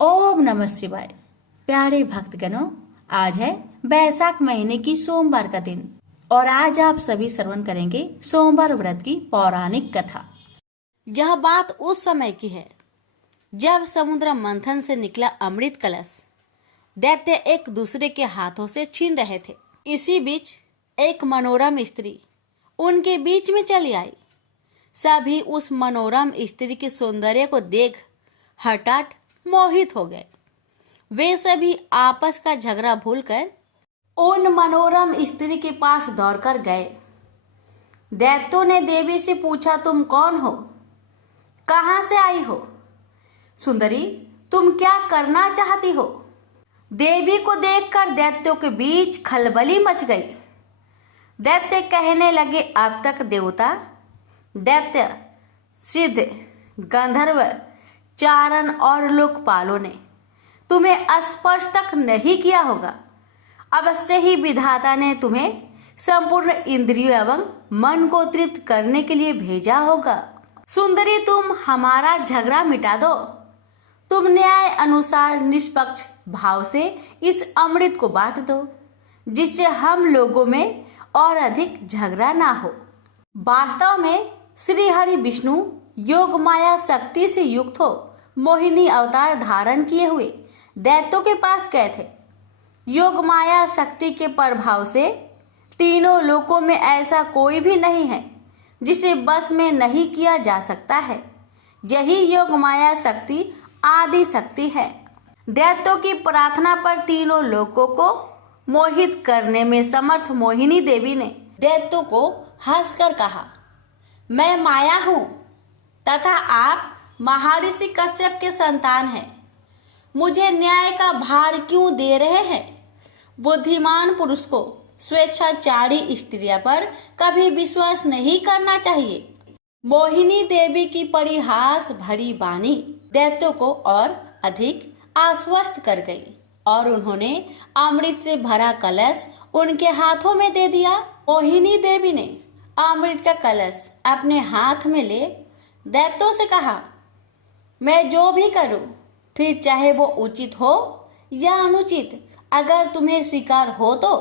ओम नमः शिवाय। प्यारे भक्तगणों, आज है बैसाख महीने की सोमवार का दिन और आज आप सभी श्रवण करेंगे सोमवार व्रत की पौराणिक कथा। यह बात उस समय की है जब समुद्र मंथन से निकला अमृत कलश दैत्य एक दूसरे के हाथों से छीन रहे थे। इसी बीच एक मनोरम स्त्री उनके बीच में चली आई। सभी उस मनोरम स्त्री के सौंदर्य को देख हठात मोहित हो गए। वे सभी आपस का झगड़ा भूलकर उन मनोरम स्त्री के पास दौड़कर गए। दैत्यों ने देवी से पूछा, तुम कौन हो? कहां से आई हो? सुंदरी, तुम क्या करना चाहती हो? देवी को देखकर दैत्यों के बीच खलबली मच गई। दैत्य कहने लगे, अब तक देवता, दैत्य, सिद्ध, गंधर्व, चारण और लोकपालों ने तुम्हें स्पर्श तक नहीं किया होगा। अवश्य ही विधाता ने तुम्हें संपूर्ण इंद्रियों एवं मन को तृप्त करने के लिए भेजा होगा। सुंदरी, तुम हमारा झगड़ा मिटा दो। तुम न्याय अनुसार निष्पक्ष भाव से इस अमृत को बांट दो, जिससे हम लोगों में और अधिक झगड़ा ना हो। वास्तव में श्री हरि विष्णु योग माया शक्ति से युक्त हो मोहिनी अवतार धारण किए हुए दैत्यों के पास गए थे। योग माया शक्ति के प्रभाव से तीनों लोकों में ऐसा कोई भी नहीं है जिसे बस में नहीं किया जा सकता है। यही योग माया शक्ति आदि शक्ति है। दैत्यों की प्रार्थना पर तीनों लोकों को मोहित करने में समर्थ मोहिनी देवी ने दैत्यों को हंसकर कहा, मैं माया हूं तथा आप महर्षि कश्यप के संतान हैं। मुझे न्याय का भार क्यों दे रहे हैं? बुद्धिमान पुरुष को स्वेच्छाचारी स्त्रियों पर कभी विश्वास नहीं करना चाहिए। मोहिनी देवी की परिहास भरी वाणी दैत्यों को और अधिक आश्वस्त कर गई और उन्होंने अमृत से भरा कलश उनके हाथों में दे दिया। मोहिनी देवी ने अमृत का कलश अपने हाथ में ले दैत्यों से कहा, मैं जो भी करूं, फिर चाहे वो उचित हो या अनुचित, अगर तुम्हें स्वीकार हो तो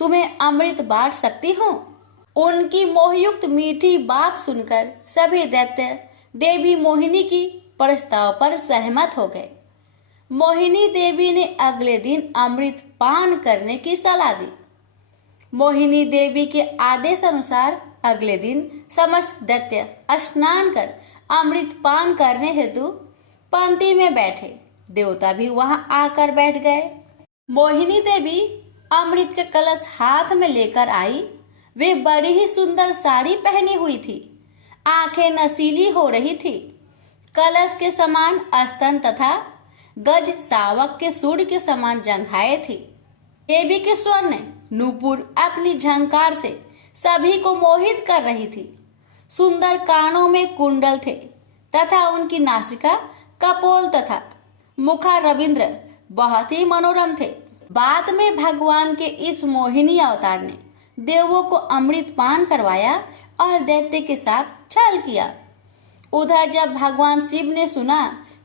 तुम्हें अमृत बांट सकती हूँ। उनकी मोहयुक्त मीठी बात सुनकर सभी दैत्य देवी मोहिनी की प्रस्ताव पर सहमत हो गए। मोहिनी देवी ने अगले दिन अमृत पान करने की सलाह दी। मोहिनी देवी के आदेश अनुसार अगले दिन समस्त दैत्य स्नान कर अमृत पान करने हेतु पंक्ति में बैठे। देवता भी वहां आकर बैठ गए। मोहिनी देवी अमृत के कलश हाथ में लेकर आई। वे बड़ी ही सुंदर साड़ी पहनी हुई थी। आंखें नशीली हो रही थी। कलश के समान स्तन तथा गज सावक के सूर्य के समान जंघाएं थी। देवी के स्वर्ण नूपुर अपनी झंकार से सभी को मोहित कर रही थी। सुंदर कानों में कुंडल थे तथा उनकी नासिका, कपोल तथा मुखा रविंद्र बहुत ही मनोरम थे। बाद में भगवान के इस मोहिनी अवतार ने देवों को अमृत पान करवाया और दैत्य के साथ छल किया। उधर जब भगवान शिव ने सुना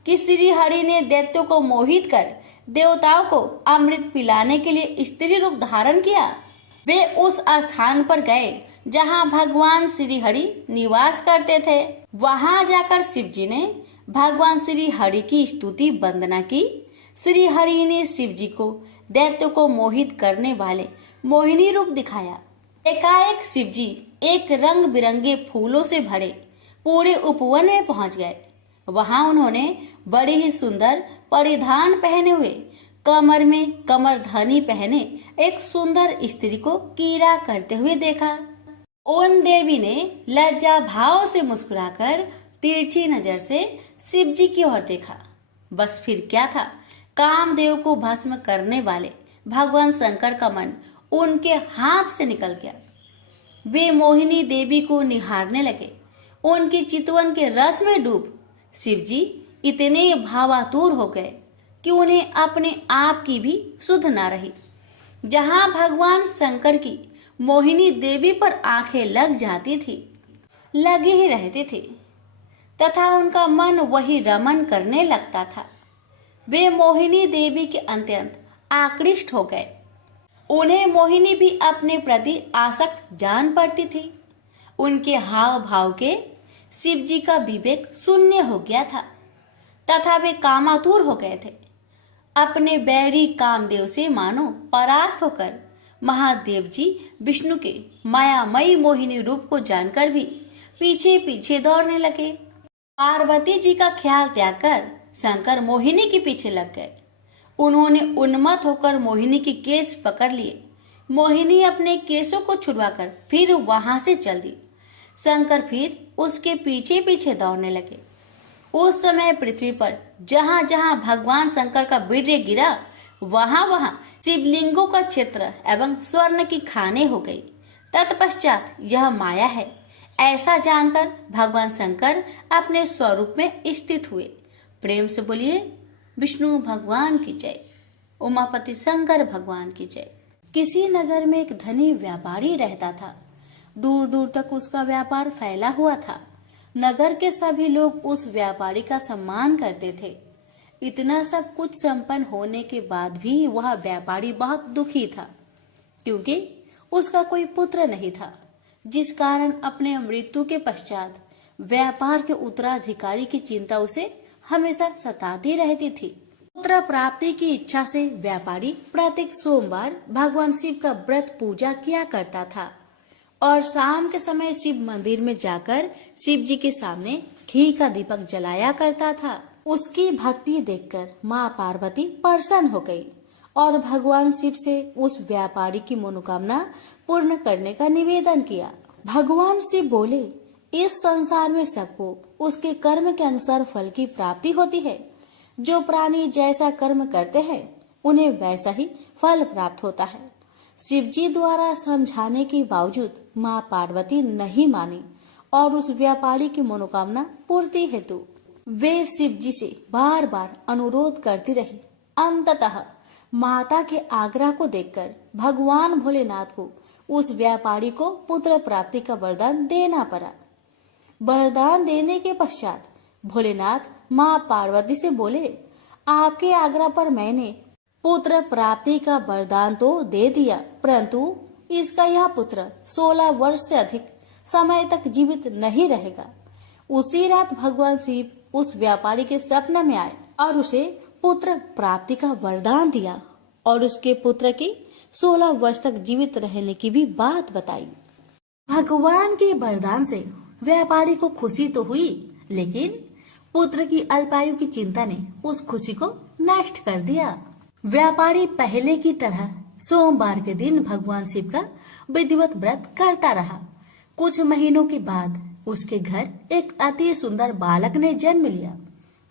कि श्री हरि ने दैत्यों को मोहित कर देवताओं को अमृत पिलाने के लिए स्त्री रूप धारण किया, वे उस स्थान पर गए जहां भगवान श्री हरि निवास करते थे। वहां जाकर शिव जी ने भगवान श्री हरि की स्तुति वंदना की। श्री हरि ने शिव जी को दैत्यों को मोहित करने वाले मोहिनी रूप दिखाया। एकाएक शिव जी एक रंग बिरंगे फूलों से भरे पूरे उपवन में पहुंच गए। वहां उन्होंने बड़ी ही सुंदर परिधान पहने हुए, कमर में कमरधनी पहने एक सुंदर स्त्री को कीड़ा करते हुए देखा। उन देवी ने लज्जा भाव से मुस्कुराकर तिरछी नजर से शिव जी की ओर देखा। बस फिर क्या था, कामदेव को भस्म करने वाले भगवान शंकर का मन उनके हाथ से निकल गया। वे मोहिनी देवी को निहारने लगे। उनकी चितवन के रस में डूब शिव जी इतने भावातुर हो गए कि उन्हें अपने आप की भी सुध न रही। जहां भगवान शंकर की मोहिनी देवी पर आंखें लग जाती थी, लगी ही रहती थी तथा उनका मन वही रमन करने लगता था। वे मोहिनी देवी के अत्यंत आकृष्ट हो गए। उन्हें मोहिनी भी अपने प्रति आसक्त जान पड़ती थी। उनके हाव भाव के शिव जी का विवेक शून्य हो गया था तथा वे कामातुर हो गए थे। अपने बैरी कामदेव से मानो परास्त होकर महादेव जी विष्णु के मायामयी मोहिनी रूप को जानकर भी पीछे पीछे दौड़ने लगे। पार्वती जी का ख्याल त्याग कर शंकर मोहिनी के पीछे लग गए। उन्होंने उन्मत्त होकर मोहिनी के केस पकड़ लिए। मोहिनी अपने केसों को छुड़वाकर फिर वहां से चल दी। शंकर फिर उसके पीछे पीछे दौड़ने लगे। उस समय पृथ्वी पर जहां जहां भगवान शंकर का वीर्य गिरा वहां वहां शिवलिंगों का क्षेत्र एवं स्वर्ण की खाने हो गई। तत्पश्चात यह माया है ऐसा जानकर भगवान शंकर अपने स्वरूप में स्थित हुए। प्रेम से बोलिए विष्णु भगवान की जय, उमापति शंकर भगवान की जय। किसी नगर में एक धनी व्यापारी रहता था। दूर दूर तक उसका व्यापार फैला हुआ था। नगर के सभी लोग उस व्यापारी का सम्मान करते थे। इतना सब कुछ संपन्न होने के बाद भी वह व्यापारी बहुत दुखी था, क्योंकि उसका कोई पुत्र नहीं था, जिस कारण अपने मृत्यु के पश्चात व्यापार के उत्तराधिकारी की चिंता उसे हमेशा सताती रहती थी। पुत्र प्राप्ति की इच्छा से व्यापारी प्रत्येक सोमवार भगवान शिव का व्रत पूजा किया करता था और शाम के समय शिव मंदिर में जाकर शिव जी के सामने घी का दीपक जलाया करता था। उसकी भक्ति देखकर माँ पार्वती प्रसन्न हो गई और भगवान शिव से उस व्यापारी की मनोकामना पूर्ण करने का निवेदन किया। भगवान शिव बोले, इस संसार में सबको उसके कर्म के अनुसार फल की प्राप्ति होती है। जो प्राणी जैसा कर्म करते हैं उन्हें वैसा ही फल प्राप्त होता है। शिव जी द्वारा समझाने के बावजूद माँ पार्वती नहीं मानी और उस व्यापारी की मनोकामना पूर्ति हेतु वे शिव जी से बार बार अनुरोध करती रही। अंततः माता के आग्रह को देखकर भगवान भोलेनाथ को उस व्यापारी को पुत्र प्राप्ति का वरदान देना पड़ा। वरदान देने के पश्चात भोलेनाथ माँ पार्वती से बोले, आपके आग्रह पर मैंने पुत्र प्राप्ति का वरदान तो दे दिया, परंतु इसका यह पुत्र 16 वर्ष से अधिक समय तक जीवित नहीं रहेगा। उसी रात भगवान शिव उस व्यापारी के स्वप्न में आए और उसे पुत्र प्राप्ति का वरदान दिया और उसके पुत्र की 16 वर्ष तक जीवित रहने की भी बात बताई। भगवान के वरदान से व्यापारी को खुशी तो हुई, लेकिन पुत्र की अल्पायु की चिंता ने उस खुशी को नष्ट कर दिया। व्यापारी पहले की तरह सोमवार के दिन भगवान शिव का विधिवत व्रत करता रहा। कुछ महीनों के बाद उसके घर एक अति सुंदर बालक ने जन्म लिया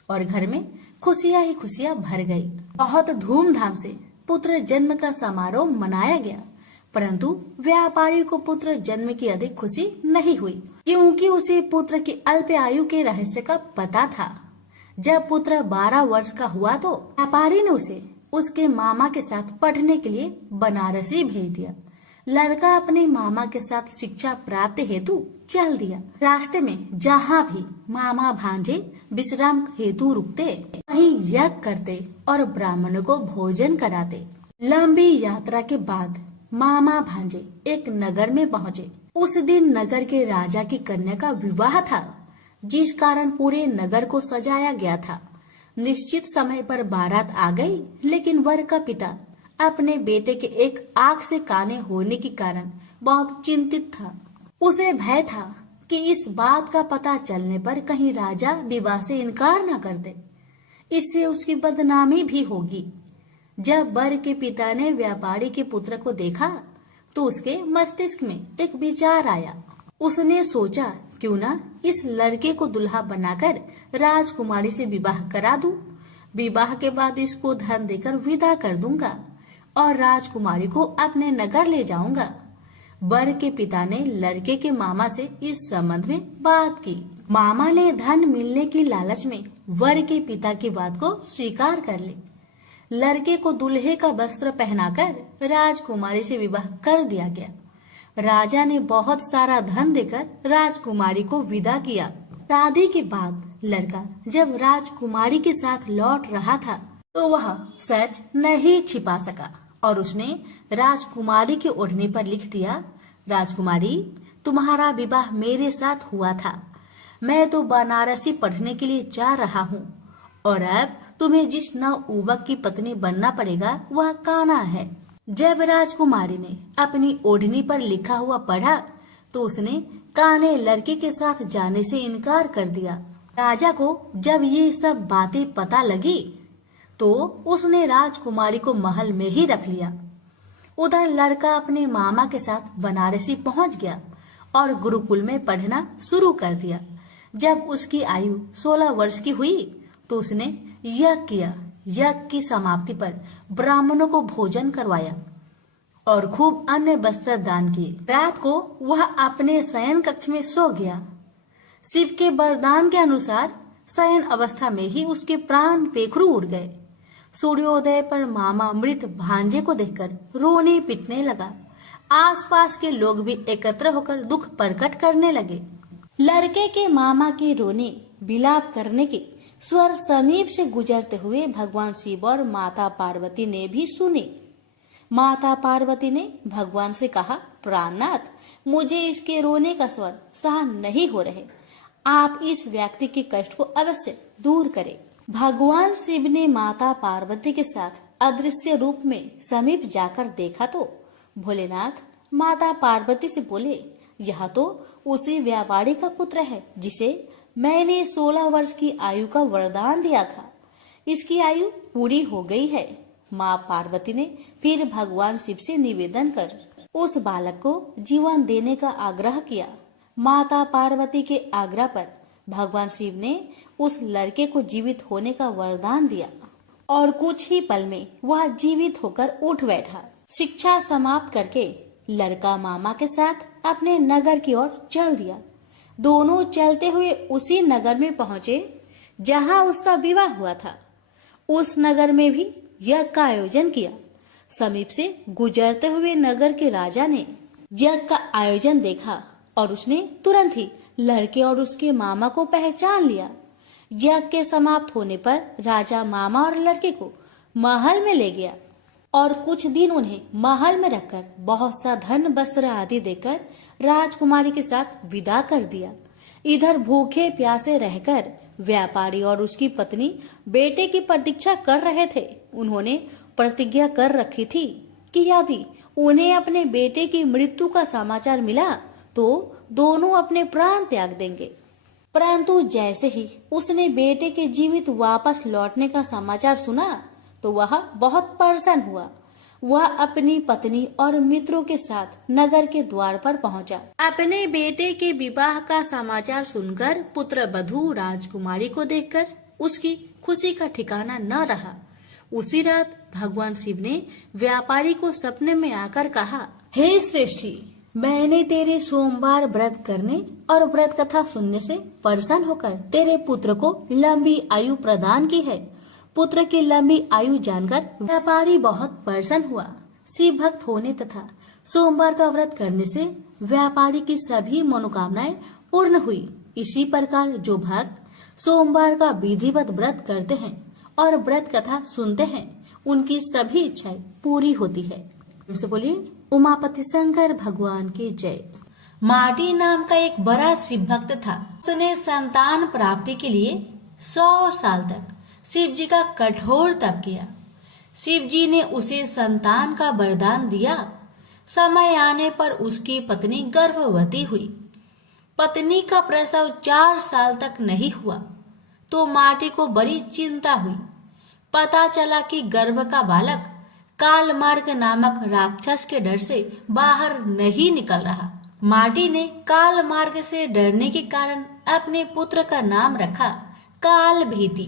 और घर में खुशियां ही खुशियां भर गई। बहुत धूमधाम से पुत्र जन्म का समारोह मनाया गया, परंतु व्यापारी को पुत्र जन्म की अधिक खुशी नहीं हुई, क्योंकि उसे पुत्र की अल्प आयु के रहस्य का पता था। जब पुत्र 12 वर्ष का हुआ तो व्यापारी ने उसे उसके मामा के साथ पढ़ने के लिए बनारसी भेज दिया। लड़का अपने मामा के साथ शिक्षा प्राप्त हेतु चल दिया। रास्ते में जहाँ भी मामा भांजे विश्राम हेतु रुकते, वहीं यज्ञ करते और ब्राह्मणों को भोजन कराते। लंबी यात्रा के बाद मामा भांजे एक नगर में पहुँचे। उस दिन नगर के राजा की कन्या का विवाह था, जिस कारण पूरे नगर को सजाया गया था। निश्चित समय पर बारात आ गई, लेकिन वर का पिता अपने बेटे के एक आंख से काने होने के कारण बहुत चिंतित था। उसे भय था कि इस बात का पता चलने पर कहीं राजा विवाह से इनकार न कर दे, इससे उसकी बदनामी भी होगी। जब वर के पिता ने व्यापारी के पुत्र को देखा तो उसके मस्तिष्क में एक विचार आया। उसने सोचा, क्यों ना इस लड़के को दुल्हा बनाकर राजकुमारी से विवाह करा दूं। विवाह के बाद इसको धन देकर विदा कर दूंगा और राजकुमारी को अपने नगर ले जाऊंगा। वर के पिता ने लड़के के मामा से इस संबंध में बात की। मामा ने धन मिलने की लालच में वर के पिता की बात को स्वीकार कर ली। लड़के को दूल्हे का वस्त्र पहनाकर राजकुमारी से विवाह कर दिया गया। राजा ने बहुत सारा धन देकर राजकुमारी को विदा किया। शादी के बाद लड़का जब राजकुमारी के साथ लौट रहा था तो वह सच नहीं छिपा सका और उसने राजकुमारी के ओढ़ने पर लिख दिया, राजकुमारी, तुम्हारा विवाह मेरे साथ हुआ था। मैं तो बनारसी पढ़ने के लिए जा रहा हूँ और अब तुम्हें जिस नवयुवक की पत्नी बनना पड़ेगा वह कान्हा है। जब राजकुमारी ने अपनी ओढ़नी पर लिखा हुआ पढ़ा तो उसने कान्हे लड़के के साथ जाने से इनकार कर दिया। राजा को जब ये सब बातें पता लगी तो उसने राजकुमारी को महल में ही रख लिया। उधर लड़का अपने मामा के साथ बनारसी पहुंच गया और गुरुकुल में पढ़ना शुरू कर दिया। जब उसकी आयु 16 वर्ष की हुई तो उसने यज्ञ किया। यज्ञ की समाप्ति पर ब्राह्मणों को भोजन करवाया और खूब अन्य वस्त्र दान किए। रात को वह अपने शयन कक्ष में सो गया। शिव के वरदान के अनुसार शयन अवस्था में ही उसके प्राण पेखरू उड़ गए। सूर्योदय पर मामा मृत भांजे को देखकर रोने पिटने लगा। आसपास के लोग भी एकत्र होकर दुख प्रकट करने लगे। लड़के के मामा के रोने विलाप करने के स्वर समीप से गुजरते हुए भगवान शिव और माता पार्वती ने भी सुने। माता पार्वती ने भगवान से कहा, प्राणनाथ, मुझे इसके रोने का स्वर सहन नहीं हो रहे, आप इस व्यक्ति के कष्ट को अवश्य दूर करें। भगवान शिव ने माता पार्वती के साथ अदृश्य रूप में समीप जाकर देखा तो भोलेनाथ माता पार्वती से बोले, यह तो उसी व्यापारी का पुत्र है जिसे मैंने 16 वर्ष की आयु का वरदान दिया था। इसकी आयु पूरी हो गई है। माँ पार्वती ने फिर भगवान शिव से निवेदन कर उस बालक को जीवन देने का आग्रह किया। माता पार्वती के आग्रह पर भगवान शिव ने उस लड़के को जीवित होने का वरदान दिया और कुछ ही पल में वह जीवित होकर उठ बैठा। शिक्षा समाप्त करके लड़का मामा के साथ अपने नगर की ओर चल दिया। दोनों चलते हुए उसी नगर में पहुंचे जहां उसका विवाह हुआ था। उस नगर में भी यज्ञ का आयोजन किया। समीप से गुजरते हुए नगर के राजा ने यज्ञ का आयोजन देखा और उसने तुरंत ही लड़के और उसके मामा को पहचान लिया। यज्ञ के समाप्त होने पर राजा मामा और लड़के को महल में ले गया और कुछ दिन उन्हें महल में रखकर बहुत सा धन वस्त्र आदि देकर राजकुमारी के साथ विदा कर दिया। इधर भूखे प्यासे रहकर व्यापारी और उसकी पत्नी बेटे की प्रतीक्षा कर रहे थे। उन्होंने प्रतिज्ञा कर रखी थी कि यदि उन्हें अपने बेटे की मृत्यु का समाचार मिला तो दोनों अपने प्राण त्याग देंगे। परंतु जैसे ही उसने बेटे के जीवित वापस लौटने का समाचार सुना तो वह बहुत परेशान हुआ। वह अपनी पत्नी और मित्रों के साथ नगर के द्वार पर पहुंचा। अपने बेटे के विवाह का समाचार सुनकर पुत्र वधू राजकुमारी को देखकर उसकी खुशी का ठिकाना न रहा। उसी रात भगवान शिव ने व्यापारी को सपने में आकर कहा, हे श्रेष्ठी, मैंने तेरे सोमवार व्रत करने और व्रत कथा सुनने से प्रसन्न होकर तेरे पुत्र को लंबी आयु प्रदान की है। पुत्र की लंबी आयु जानकर व्यापारी बहुत प्रसन्न हुआ। शिव भक्त होने तथा सोमवार का व्रत करने से व्यापारी की सभी मनोकामनाएं पूर्ण हुई। इसी प्रकार जो भक्त सोमवार का विधिवत व्रत करते हैं और व्रत कथा सुनते हैं उनकी सभी इच्छाएं पूरी होती है। हमसे बोलिए उमापति शंकर भगवान की जय। माटी नाम का एक बड़ा शिव भक्त था। उसने संतान प्राप्ति के लिए 100 साल तक शिव जी का कठोर तप किया। शिव जी ने उसे संतान का वरदान दिया। समय आने पर उसकी पत्नी गर्भवती हुई। पत्नी का प्रसव 4 साल तक नहीं हुआ तो माटी को बड़ी चिंता हुई। पता चला कि गर्भ का बालक कालमार्ग नामक राक्षस के डर से बाहर नहीं निकल रहा। माटी ने कालमार्ग से डरने के कारण अपने पुत्र का नाम रखा कालभीति।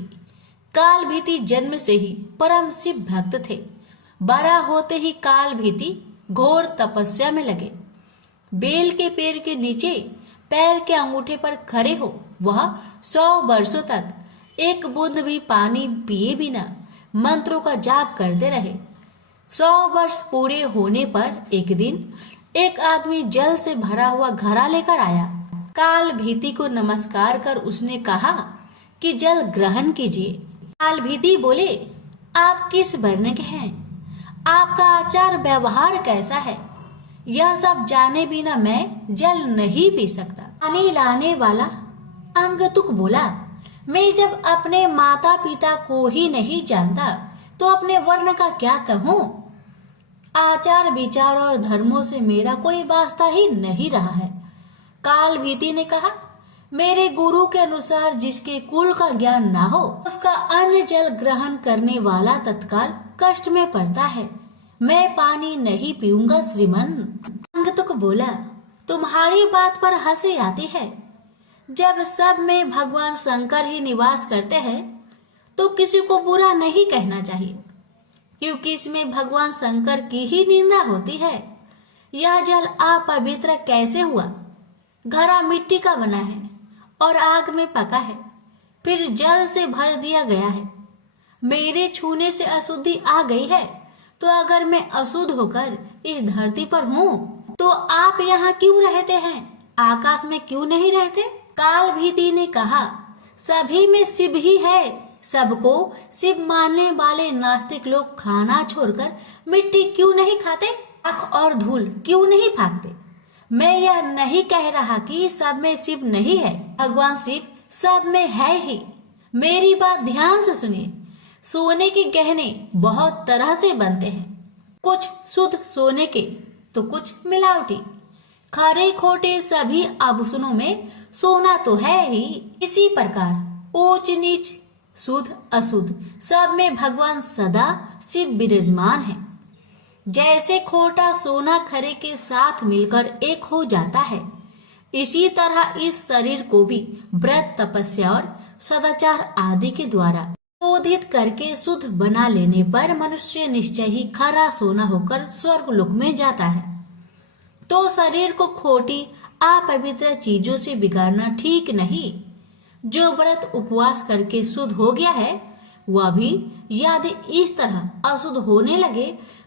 कालभीति जन्म से ही परम शिव भक्त थे। बड़ा होते ही कालभीति घोर तपस्या में लगे। बेल के पेड़ के नीचे पैर के अंगूठे पर खड़े हो वह 100 वर्षों तक एक बूंद भी पानी पिए बिना मंत्रों का जाप करते रहे। 100 वर्ष पूरे होने पर एक दिन एक आदमी जल से भरा हुआ घड़ा लेकर आया। काल भीति को नमस्कार कर उसने कहा कि जल ग्रहण कीजिए। काल भीति बोले, आप किस वर्ण के हैं, आपका आचार व्यवहार कैसा है, यह सब जाने बिना मैं जल नहीं पी सकता। पानी लाने वाला अंगतुक बोला, मैं जब अपने माता पिता को ही नहीं जानता तो अपने वर्ण का क्या कहूँ। आचार विचार और धर्मों से मेरा कोई वास्ता ही नहीं रहा है। काल भीति ने कहा, मेरे गुरु के अनुसार जिसके कुल का ज्ञान ना हो उसका अन्न जल ग्रहण करने वाला तत्काल कष्ट में पड़ता है। मैं पानी नहीं पीऊंगा श्रीमन। अंगतुक बोला, तुम्हारी बात पर हंसी आती है। जब सब में भगवान शंकर ही निवास करते हैं तो किसी को बुरा नहीं कहना चाहिए, क्योंकि इसमें भगवान शंकर की ही निंदा होती है। यह जल अपवित्र कैसे हुआ? घड़ा मिट्टी का बना है और आग में पका है, फिर जल से भर दिया गया है। मेरे छूने से अशुद्धि आ गई है, तो अगर मैं अशुद्ध होकर इस धरती पर हूँ तो आप यहाँ क्यों रहते हैं, आकाश में क्यों नहीं रहते? काल भीति ने कहा, सभी में शिव ही है। सबको शिव मानने वाले नास्तिक लोग खाना छोड़कर मिट्टी क्यों नहीं खाते, आँख और धूल क्यों नहीं फाँकते? मैं यह नहीं कह रहा कि सब में शिव नहीं है, भगवान शिव सब में है ही। मेरी बात ध्यान से सुनिए। सोने के गहने बहुत तरह से बनते हैं, कुछ शुद्ध सोने के तो कुछ मिलावटी। खरे खोटे सभी आभूषणों में सोना तो है ही। इसी प्रकार ऊंच नीच शुद्ध अशुद्ध सब में भगवान सदा शिव विराजमान है। जैसे खोटा सोना खरे के साथ मिलकर एक हो जाता है, इसी तरह इस शरीर को भी व्रत तपस्या और सदाचार आदि के द्वारा शोधित करके शुद्ध बना लेने पर मनुष्य निश्चय ही खरा सोना होकर स्वर्ग लोक में जाता है। तो शरीर को खोटी अपवित्र चीजों से बिगाड़ना ठीक नहीं। जो व्रत उपवास करके शुद्ध हो गया है, वह भी यदि इस तरह अशुद्ध होने लगे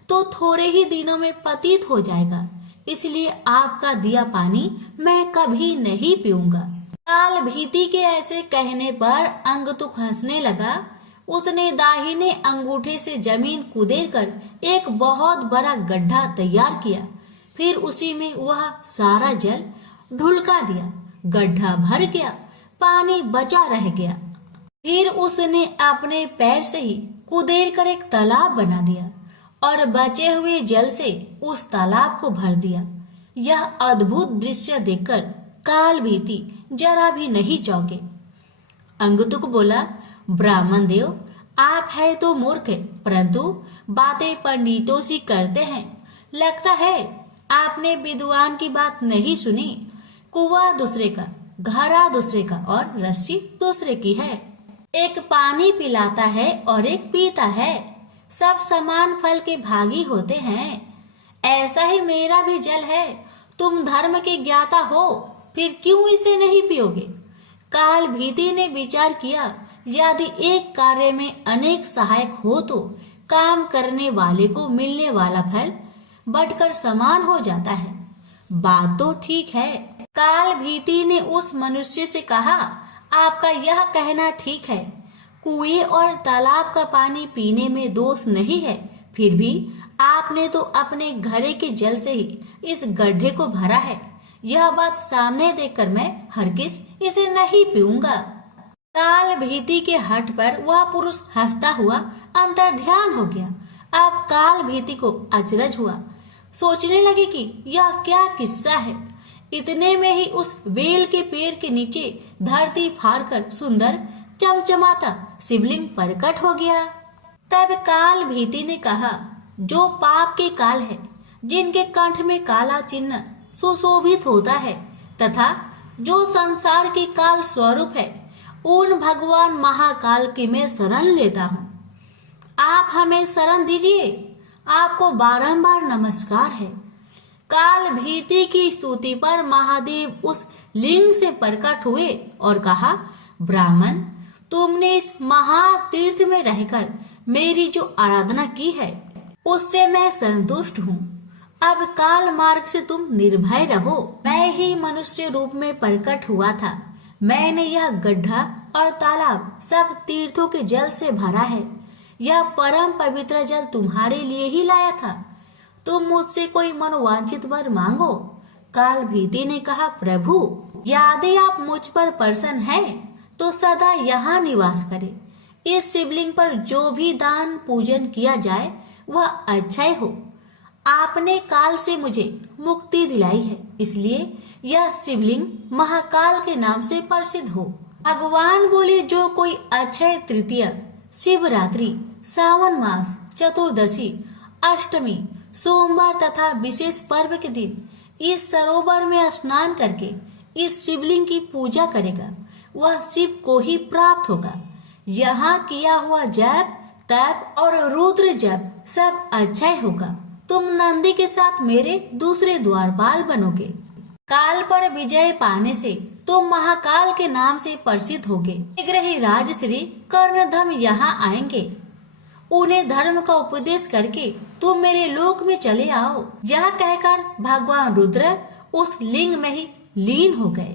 तो थोड़े ही दिनों में पतित हो जाएगा। इसलिए आपका दिया पानी मैं कभी नहीं पीऊंगा। काल भीति के ऐसे कहने पर अंगतुक हंसने लगा। उसने दाहिने अंगूठे से जमीन कुदेर कर एक बहुत बड़ा गड्ढा तैयार किया, फिर उसी में वह सारा जल ढुलका दिया। गड्ढा भर गया, पानी बचा रह गया। फिर उसने अपने पैर से ही कुदेर कर एक तालाब बना दिया और बचे हुए जल से उस तालाब को भर दिया। यह अद्भुत दृश्य देखकर काल भीति जरा भी नहीं चौंके। अंगतुक बोला, ब्राह्मण देव, आप है तो मूर्ख, परंतु बातें पंडितों सी करते हैं। लगता है आपने विद्वान की बात नहीं सुनी। कुआं दूसरे का, घड़ा दूसरे का और रस्सी दूसरे की है। एक पानी पिलाता है और एक पीता है। सब समान फल के भागी होते हैं। ऐसा ही मेरा भी जल है। तुम धर्म के ज्ञाता हो, फिर क्यों इसे नहीं पियोगे? काल भीति ने विचार किया, यदि एक कार्य में अनेक सहायक हो तो काम करने वाले को मिलने वाला फल बढ़कर समान हो जाता है। बात तो ठीक है। काल भीति ने उस मनुष्य से कहा, आपका यह कहना ठीक है, कुएं और तालाब का पानी पीने में दोष नहीं है, फिर भी आपने तो अपने घड़े के जल से ही इस गड्ढे को भरा है। यह बात सामने देखकर मैं हरगिज इसे नहीं पीऊंगा। काल भीति के हठ पर वह पुरुष हंसता हुआ अंतर्ध्यान हो गया। अब काल भीति को अचरज हुआ, सोचने लगे कि यह क्या किस्सा है। इतने में ही उस बेल के पेड़ के नीचे धरती फाड़कर सुंदर चमचमाता शिवलिंग प्रकट हो गया। तब काल भीति ने कहा, जो पाप के काल है, जिनके कंठ में काला चिन्ह सुशोभित होता है तथा जो संसार के काल स्वरूप है, उन भगवान महाकाल की मैं शरण लेता हूँ। आप हमें शरण दीजिए। आपको बारंबार नमस्कार है। काल भीति की स्तुति पर महादेव उस लिंग से प्रकट हुए और कहा, ब्राह्मण, तुमने इस महातीर्थ में रहकर मेरी जो आराधना की है उससे मैं संतुष्ट हूँ। अब काल मार्ग से तुम निर्भय रहो। मैं ही मनुष्य रूप में प्रकट हुआ था। मैंने यह गड्ढा और तालाब सब तीर्थों के जल से भरा है। यह परम पवित्र जल तुम्हारे लिए ही लाया था। तुम मुझसे कोई मनोवांछित वर मांगो। काल भीति ने कहा, प्रभु यदि आप मुझ पर प्रसन्न हैं, तो सदा यहाँ निवास करें। इस शिवलिंग पर जो भी दान पूजन किया जाए वह अच्छा ही हो। आपने काल से मुझे मुक्ति दिलाई है, इसलिए यह शिवलिंग महाकाल के नाम से प्रसिद्ध हो। भगवान बोले, जो कोई अक्षय तृतीया, शिवरात्रि, सावन मास, चतुर्दशी, अष्टमी, सोमवार तथा विशेष पर्व के दिन इस सरोवर में स्नान करके इस शिवलिंग की पूजा करेगा, वह शिव को ही प्राप्त होगा। यहाँ किया हुआ जप, तप और रुद्र जप सब अच्छा होगा। तुम नंदी के साथ मेरे दूसरे द्वारपाल बनोगे। काल पर विजय पाने से तुम महाकाल के नाम से प्रसिद्ध होगे। शीघ्र ही राजश्री कर्णधम यहाँ आएंगे। उन्हें धर्म का उपदेश करके तुम मेरे लोक में चले आओ। यह कहकर भगवान रुद्र उस लिंग में ही लीन हो गए।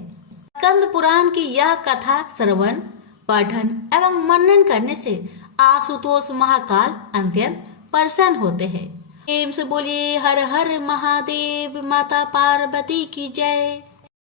स्कंद पुराण की यह कथा श्रवण, पठन एवं मनन करने से आशुतोष महाकाल अत्यंत प्रसन्न होते हैं। प्रेम से बोलिए हर हर महादेव। माता पार्वती की जय।